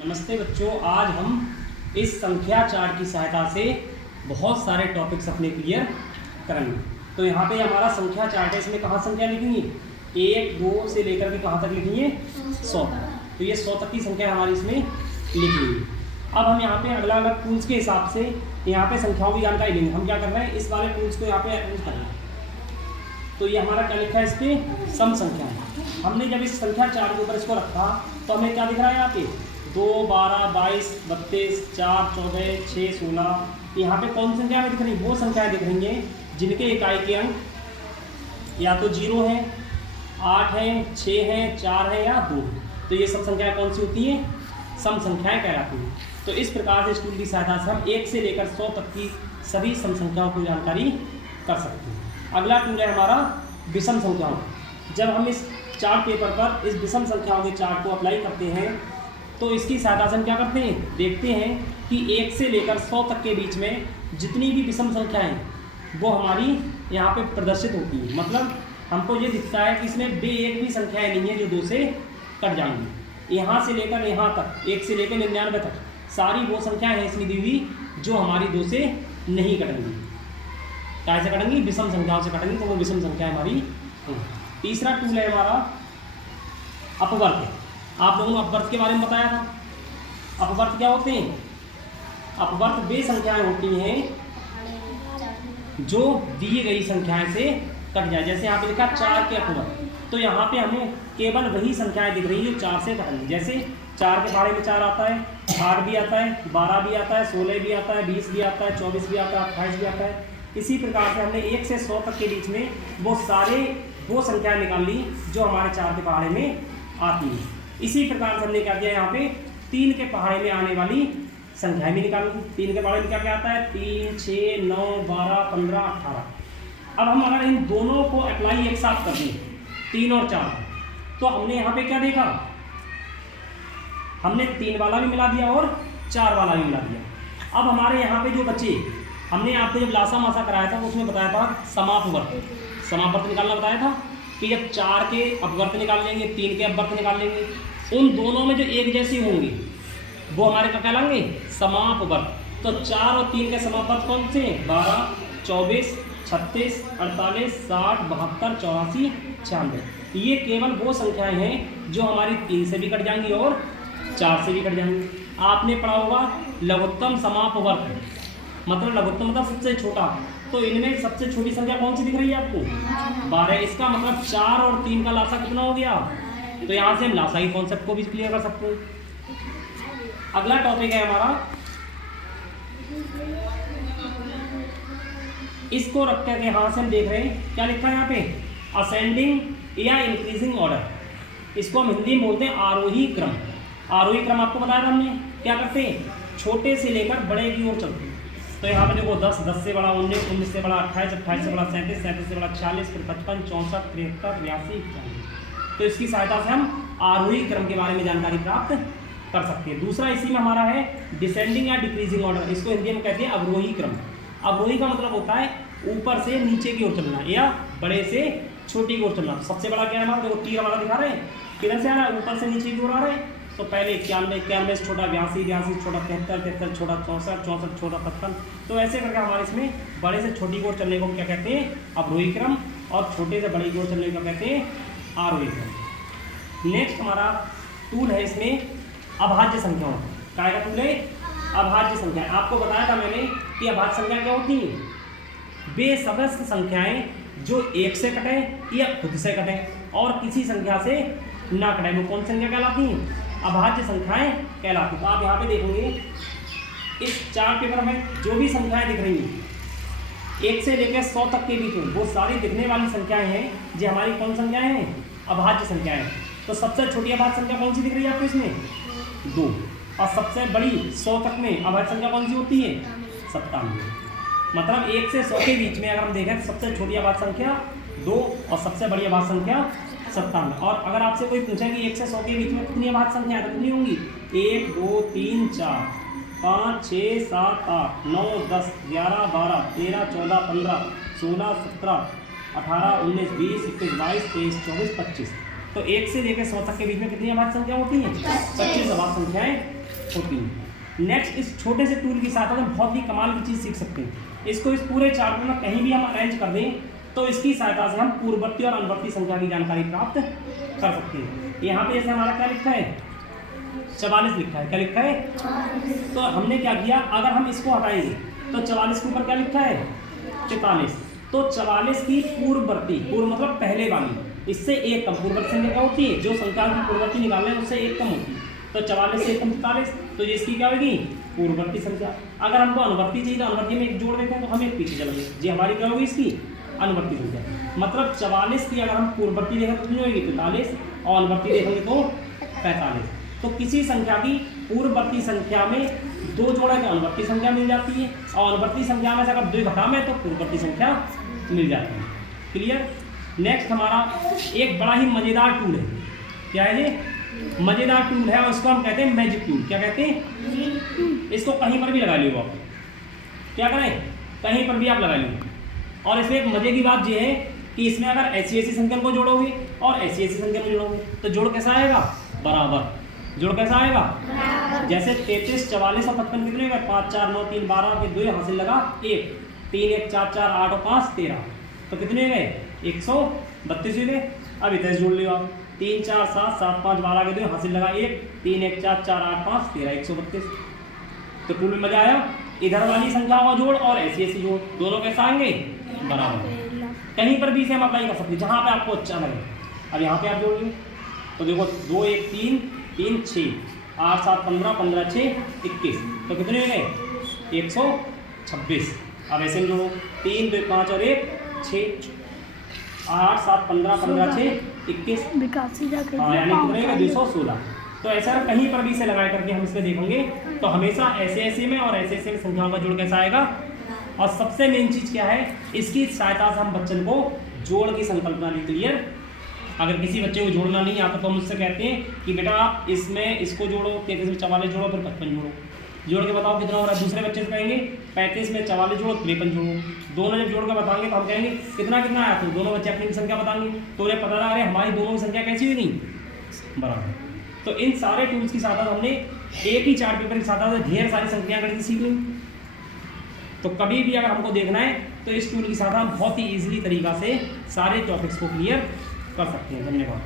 नमस्ते बच्चों, आज हम इस संख्या चार्ट की सहायता से बहुत सारे टॉपिक्स अपने क्लियर करेंगे। तो यहाँ पे हमारा संख्या चार्ट है, इसमें कहाँ संख्या लिखनी है, 1 2 से लेकर के कहाँ तक लिखनी है, 100 तक। तो ये 100 तक की संख्या हमारी इसमें लिखी हुई है। अब हम यहाँ पे अलग अलग टूल्स के हिसाब से यहाँ पे संख्याओं की जानकारी लेंगे। हम क्या कर रहे हैं, इस वाले टूल्स को यहाँ पे यूज कर रहे हैं। तो ये हमारा क्या लिखा है, इस पर सम संख्या है। हमने जब इस संख्या चार्ट के ऊपर इसको रखा तो हमें क्या दिख रहा है, यहाँ पे 2 12 22 32 4 14 6 16। यहाँ पे कौन सी संख्या में दिख रही है, वो संख्याएं दिख रही हैं जिनके इकाई के अंक या तो 0 हैं, 8 हैं, 6 हैं, 4 हैं या 2। तो ये सब संख्याएं कौन सी होती हैं, सम संख्याएं कहलाती हैं। तो इस प्रकार से इस टूल की सहायता से हम 1 से लेकर 100 तक की सभी सम संख्याओं की जानकारी कर सकते हैं। अगला टूल है हमारा विषम संख्याओं। जब हम इस चार्ट पेपर पर इस विषम संख्याओं के चार्ट को अप्लाई करते हैं तो इसकी सहायता से हम क्या करते हैं, देखते हैं कि 1 से लेकर 100 तक के बीच में जितनी भी विषम संख्याएं वो हमारी यहाँ पे प्रदर्शित होती हैं। मतलब हमको ये दिखता है कि इसमें एक भी संख्याएं नहीं है जो 2 से कट जाएंगी। यहाँ से लेकर यहाँ तक, 1 से लेकर 99 तक सारी वो संख्याएं हैं इसमें दी हुई जो हमारी 2 से नहीं कटेंगी। कैसे कटेंगी, विषम संख्याओं से कटेंगी। तो वो विषम संख्याएं हमारी। तीसरा टूल है हमारा अपवर्त। आप लोगों को अपवर्त के बारे में बताया था। अपवर्त क्या होते हैं, अपवर्त वे संख्याएं होती हैं जो दी गई संख्याएं से कट जाए। जैसे यहाँ पे लिखा 4 के अपवर्त, तो यहाँ पे हमें केवल वही संख्याएं दिख रही है जो 4 से कटेंगी। जैसे 4 के पहाड़े में 4 आता है, 8 भी आता है, 12 भी आता है, 16 भी आता है, 20 भी आता है, 24 भी आता है, 28 भी आता है। इसी प्रकार से हमने 1 से 100 तक के बीच में वो संख्याएं निकाल ली जो हमारे 4 के पहाड़े में आती हैं। इसी प्रकार से हमने क्या किया, यहाँ पे 3 के पहाड़े में आने वाली संख्याएं भी निकाल ली। 3 के पहाड़े में क्या क्या आता है, 3 6 9 12 15 18। अब हम अगर इन दोनों को अप्लाई एक साथ कर दें, 3 और 4, तो हमने यहाँ पे क्या देखा, हमने 3 वाला भी मिला दिया और 4 वाला भी मिला दिया। अब हमारे यहाँ पे जो बचे, हमने आपको जब लासा मासा कराया था उसमें बताया था समापवर्त निकालना बताया था कि जब 4 के अपवर्त निकाल लेंगे, 3 के अपवर्त निकाल लेंगे, उन दोनों में जो एक जैसे होंगे वो हमारे क्या कहलाएंगे, समापवर्त। तो 4 और 3 के समापवर्त कौन से हैं, 12 24 36 48 60 72 84 96। ये केवल वो संख्याएं हैं जो हमारी 3 से भी कट जाएंगी और 4 से भी कट जाएंगी। आपने पढ़ा होगा लघुत्तम समापवर्त, मतलब लघुत्तम मतलब सबसे छोटा। तो इनमें सबसे छोटी संख्या कौन सी दिख रही है आपको, 12। इसका मतलब 4 और 3 का लासा कितना हो गया। तो यहाँ से हम लासा की कॉन्सेप्ट को भी क्लियर कर सकते हैं। अगला टॉपिक है हमारा, इसको रख करके यहाँ से हम देख रहे हैं क्या लिखा है यहाँ पे, असेंडिंग या इंक्रीजिंग ऑर्डर। इसको हम हिंदी में बोलते हैं आरोही क्रम। आरोही क्रम आपको बताया था हमने, क्या करते हैं, छोटे से लेकर बड़े की ओर चलते हैं। तो यहाँ पे देखो 10 10 से बड़ा 19 19 से बड़ा 28 28 से बड़ा 37 37 से बड़ा 46 फिर 55 64 73 82 91। तो इसकी सहायता से हम आरोही क्रम के बारे में जानकारी प्राप्त कर सकते हैं। दूसरा इसी में हमारा है डिसेंडिंग या डिक्रीजिंग ऑर्डर। इसको हिंदी में कहते हैं अवरोही क्रम। अवरोही का मतलब होता है ऊपर से नीचे की ओर चलना या बड़े से छोटी की ओर चलना। सबसे बड़ा क्या है हमारा, देखो तीर वाला दिखा रहे हैं, किधर से आ रहा है, ऊपर से नीचे की ओर आ रहे हैं। तो पहले 91 91 से छोटा 82 82 छोटा 73 73 छोटा 64 64 छोटा 55। तो ऐसे करके हमारे इसमें बड़े से छोटी की ओर चलने को क्या कहते हैं, अवरोही क्रम, और छोटे से बड़ी की ओर चलने को कहते हैं आरोही क्रम। नेक्स्ट हमारा टूल है इसमें अभाज्य संख्याओं। क्या का टूल है, अभाज्य संख्या। आपको बताया था मैंने कि अभाज्य संख्या क्या होती है, वे समस्त संख्याएं जो 1 से कटे या खुद से कटे और किसी संख्या से ना कटे, वो कौन संख्या कहलाती हैं, अभाज्य संख्याएं कहलाती। तो आप यहाँ पे देखोगे इस चार्ट पेपर में जो भी संख्याएं दिख रही हैं 1 से लेकर 100 तक के बीच में, वो सारी दिखने वाली संख्याएं हैं जो हमारी कौन संख्याएं हैं, अभाज्य संख्याएं। तो सबसे छोटी अभाज्य संख्या कौन सी दिख रही है आपको इसमें, 2। और सबसे बड़ी 100 तक में अभाज्य संख्या कौन सी होती है, 97। मतलब 1 से 100 के बीच में अगर हम देखें तो सबसे छोटी अभाज्य संख्या 2 और सबसे बड़ी अभाज्य संख्या 97। और अगर आपसे कोई पूछे कि 1 से 100 के बीच में कितनी अभाज्य संख्या है तो कितनी होंगी, 1 2 3 4 5 6 7 8 9 10 11 12 13 14 15 16 17 18 19 20 21 22 23 24 25। तो 1 से लेकर 100 तक के बीच में कितनी अभाज्य संख्या होती हैं, 25 अभाज्य संख्याएं होती हैं। नेक्स्ट, इस छोटे से टूल की सहायता से बहुत ही कमाल की चीज़ सीख सकते हैं। इसको इस पूरे चार्ट में कहीं भी हम अरेंज कर दें तो इसकी सहायता से हम पूर्ववर्ती और अनुवर्ती संख्या की जानकारी प्राप्त कर सकते हैं। यहाँ पे जैसे हमारा क्या लिखा है 44 लिखा है, क्या लिखा है, तो हमने क्या किया, अगर हम इसको हटाएंगे तो 44 के ऊपर क्या लिखा है 44, तो 44 की पूर्ववर्ती, पूर्व मतलब पहले वाली, इससे एक कम पूर्ववर्ती संख्या क्या होती है, जो संख्या की पूर्ववर्ती निकाल रहे हैं उससे एक कम होती है, तो 44 से एक कम 44, तो ये इसकी क्या होगी पूर्ववर्ती संख्या। अगर हमको अनुवर्ती चाहिए तो अनुवर्ती में एक जोड़ देते हैं तो हम एक पीछे चलेंगे, ये हमारी क्या होगी इसकी अनुवर्ती संख्या। मतलब 44 की अगर हम पूर्ववर्ती देखें तो कितनी होगी 45 और अनुवर्ती देखेंगे तो 45। तो किसी संख्या की पूर्ववर्ती संख्या में 2 जोड़ा की अनुवर्ती संख्या मिल जाती है और अनुवर्ती संख्या में से अगर 2 घटाएं तो पूर्ववर्ती संख्या मिल जाती है। क्लियर। नेक्स्ट हमारा एक बड़ा ही मज़ेदार टूल है, क्या है ये मज़ेदार टूल है और इसको हम कहते हैं मैजिक टूल। क्या कहते हैं, इसको कहीं पर भी लगा लो आप, क्या करें कहीं पर भी आप लगा लो। और इसमें एक मजे की बात यह है कि इसमें अगर ऐसी संख्या को जोड़ोगे और ऐसी संख्या को जोड़ोगे तो जोड़ कैसा आएगा बराबर, जोड़ कैसा आएगा, जैसे 33 44 और 55 कितने हुए 5 4 9 3 12 के 2 हासिल लगा 1, 3 1 4 4 8 और 5 13, तो कितने गए 132 हुए। अब इतना जोड़ लियो आप, 3 4 7 7 5 12 के 2 हासिल लगा 1, 3 1 4 4 8 5 13 132। तो टूल में मजा आया। इधर वाली संख्या का जोड़ और ऐसी जोड़ दोनों कैसा आएंगे बराबर। कहीं पर भी इसे हम अप्लाई कर सकते हैं जहाँ पे आपको अच्छा लगे। अब यहाँ पे आप जोड़ लीजिए तो देखो 2 1 3 3 6 8 7 15 15 6 21, तो कितने हो गए 126। अब ऐसे में जोड़ो 3 2 5 और 1 6 8 7 15 15 6 21, हाँ यानी कितने हो गए 216। तो ऐसा कहीं पर भी इसे लगा करके हम इसमें देखेंगे तो हमेशा ऐसे में और ऐसे में संख्याओं का जोड़ कैसा आएगा। और सबसे मेन चीज़ क्या है, इसकी सहायता से हम बच्चन को जोड़ की संकल्पना दी। क्लियर। अगर किसी बच्चे को जोड़ना नहीं आता तो हम उससे कहते हैं कि बेटा इसमें इसको जोड़ो, 33 में 44 जोड़ो फिर 55 जोड़ो, जोड़ के बताओ कितना हो रहा है। दूसरे बच्चे से कहेंगे 35 में 44 जोड़ो 53 जोड़ो, दोनों जब जोड़ कर बताएंगे तो हम कहेंगे कितना कितना आया, तो दोनों बच्चे अपनी संख्या बताएंगे तो उन्हें पता लगा अरे हमारी दोनों की संख्या कैसी हुई नहीं बराबर। तो इन सारे टूल्स की सहायता हमने एक ही चार्ट पेपर की सहायता से ढेर सारी संख्या गणित सीख ली। तो कभी भी अगर हमको देखना है तो इस टूल की सहायता हम बहुत ही ईजिली तरीका से सारे टॉपिक्स को क्लियर कर सकते हैं। धन्यवाद।